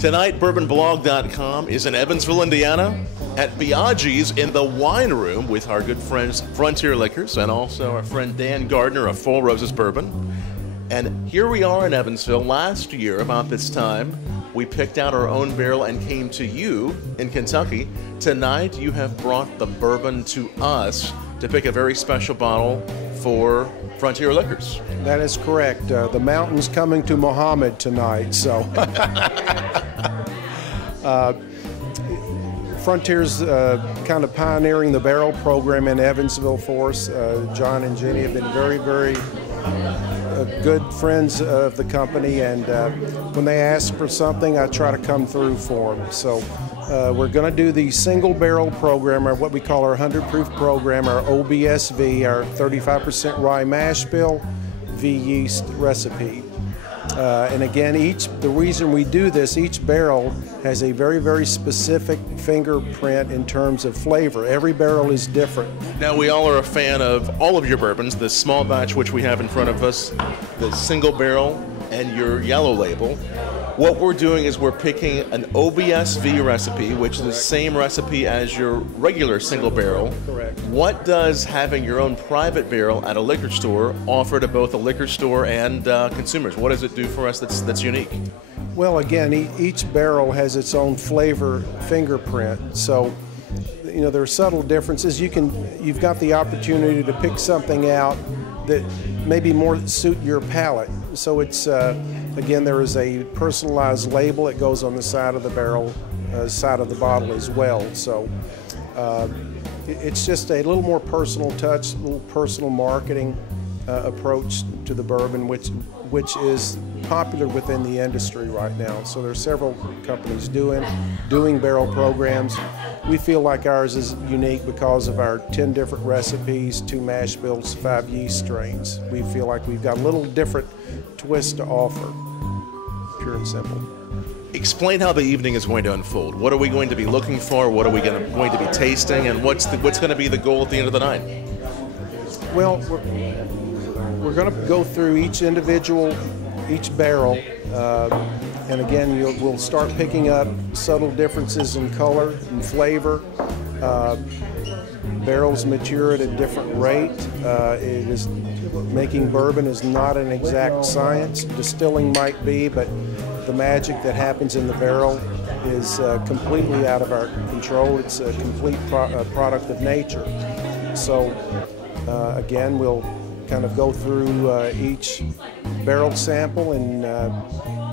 Tonight, bourbonblog.com is in Evansville, Indiana, at Biaggi's in the wine room with our good friends Frontier Liquors and also our friend Dan Gardner of Full Roses Bourbon. And here we are in Evansville. Last year, about this time, we picked out our own barrel and came to you in Kentucky. Tonight, you have brought the bourbon to us to pick a very special bottle for Frontier Liquors. That is correct. The mountain's coming to Muhammad tonight, so. Frontier's kind of pioneering the barrel program in Evansville for us. John and Jenny have been very, very good friends of the company, and when they ask for something, I try to come through for them. So we're going to do the single barrel program, or what we call our 100 proof program, our OBSV, our 35% rye mash bill, V yeast recipe. And again, the reason we do this, each barrel has a very, very specific fingerprint in terms of flavor. Every barrel is different. Now, we all are a fan of all of your bourbons, the small batch which we have in front of us, the single barrel, and your yellow label. What we're doing is we're picking an OBSV recipe, which is the same recipe as your regular single barrel. Correct. What does having your own private barrel at a liquor store offer to both a liquor store and consumers? What does it do for us that's unique? Well, again, each barrel has its own flavor fingerprint. So, you know, there are subtle differences. You've got the opportunity to pick something out that maybe more suit your palate. So it's, again, there is a personalized label that goes on the side of the barrel, side of the bottle as well. So it's just a little more personal touch, a little personal marketing approach to the bourbon, which is popular within the industry right now. So there are several companies doing barrel programs. We feel like ours is unique because of our 10 different recipes, 2 mash bills, 5 yeast strains. We feel like we've got a little different twist to offer, pure and simple. Explain how the evening is going to unfold. What are we going to be looking for? What are we going to be tasting? And what's going to be the goal at the end of the night? Well, we're going to go through each barrel, and again, we'll start picking up subtle differences in color and flavor. Barrels mature at a different rate. Making bourbon is not an exact science. Distilling might be, but the magic that happens in the barrel is completely out of our control. It's a complete product of nature. So again, we'll kind of go through each barrel sample and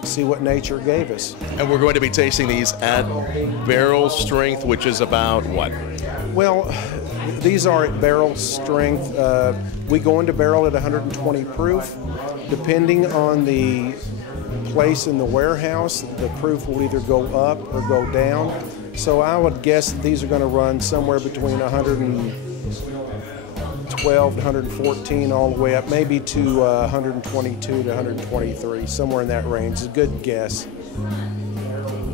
see what nature gave us. And we're going to be tasting these at barrel strength, which is about what? Well, these are at barrel strength. We go into barrel at 120 proof. Depending on the place in the warehouse, the proof will either go up or go down. So I would guess that these are going to run somewhere between 112 to 114 all the way up, maybe to 122 to 123, somewhere in that range. It's a good guess.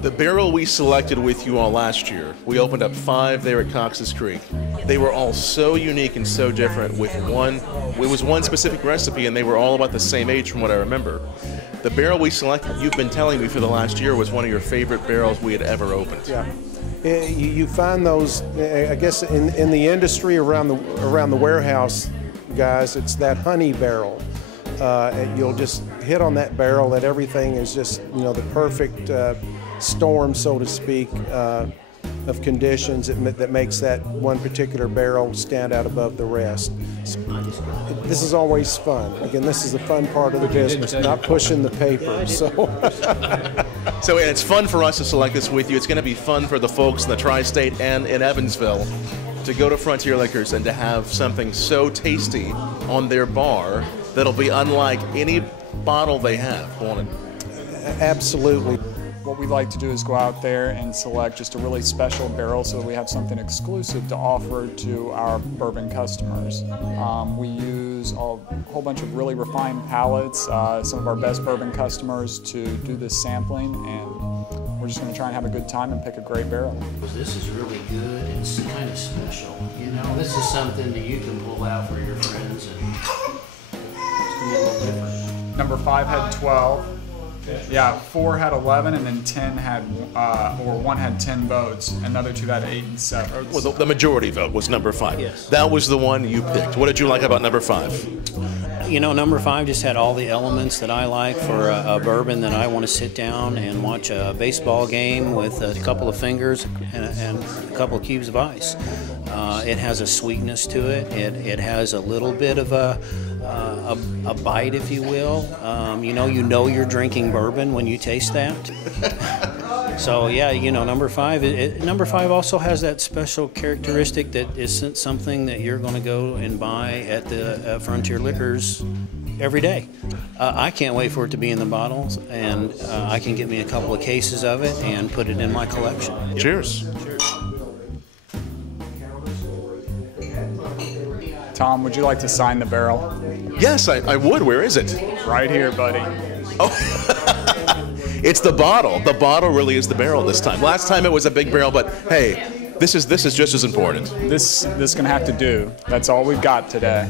The barrel we selected with you all last year, we opened up 5 there at Cox's Creek. They were all so unique and so different with it was one specific recipe, and they were all about the same age from what I remember. The barrel we selected, you've been telling me for the last year, was one of your favorite barrels we had ever opened. Yeah. You find those, I guess, in the industry around the warehouse, guys. It's that honey barrel. And you'll just hit on that barrel that everything is just, the perfect storm, so to speak, of conditions that makes that one particular barrel stand out above the rest. This is always fun. Again, this is the fun part of the business, not pushing the paper. So it's fun for us to select this with you. It's going to be fun for the folks in the tri-state and in Evansville to go to Frontier Liquors and to have something so tasty on their bar that'll be unlike any bottle they have, won't it? Absolutely. What we like to do is go out there and select just a really special barrel so that we have something exclusive to offer to our bourbon customers. We use a whole bunch of really refined palates, some of our best bourbon customers, to do this sampling, and we're just going to try and have a good time and pick a great barrel. This is really good. It's kind of special. This is something that you can pull out for your friends, and it's going to be a little different. Number 5 had 12. Yeah, 4 had 11, and then 10 had, or 1 had 10 votes. Another 2 had 8 and 7. Well, the majority vote was number 5. Yes. That was the one you picked. What did you like about number 5? You know, number 5 just had all the elements that I like for a bourbon that I want to sit down and watch a baseball game with a couple of fingers and a couple of cubes of ice. It has a sweetness to it. It has a little bit of a bite, if you will. You know you're drinking bourbon when you taste that. So yeah, you know, number 5. Number 5 also has that special characteristic that isn't something that you're going to go and buy at the Frontier Liquors every day. I can't wait for it to be in the bottles, and I can get me a couple of cases of it and put it in my collection. Cheers. Tom, would you like to sign the barrel? Yes, I would. Where is it? Right here, buddy. Oh, it's the bottle. The bottle really is the barrel this time. Last time it was a big barrel, but hey, this is just as important. This gonna have to do. That's all we've got today.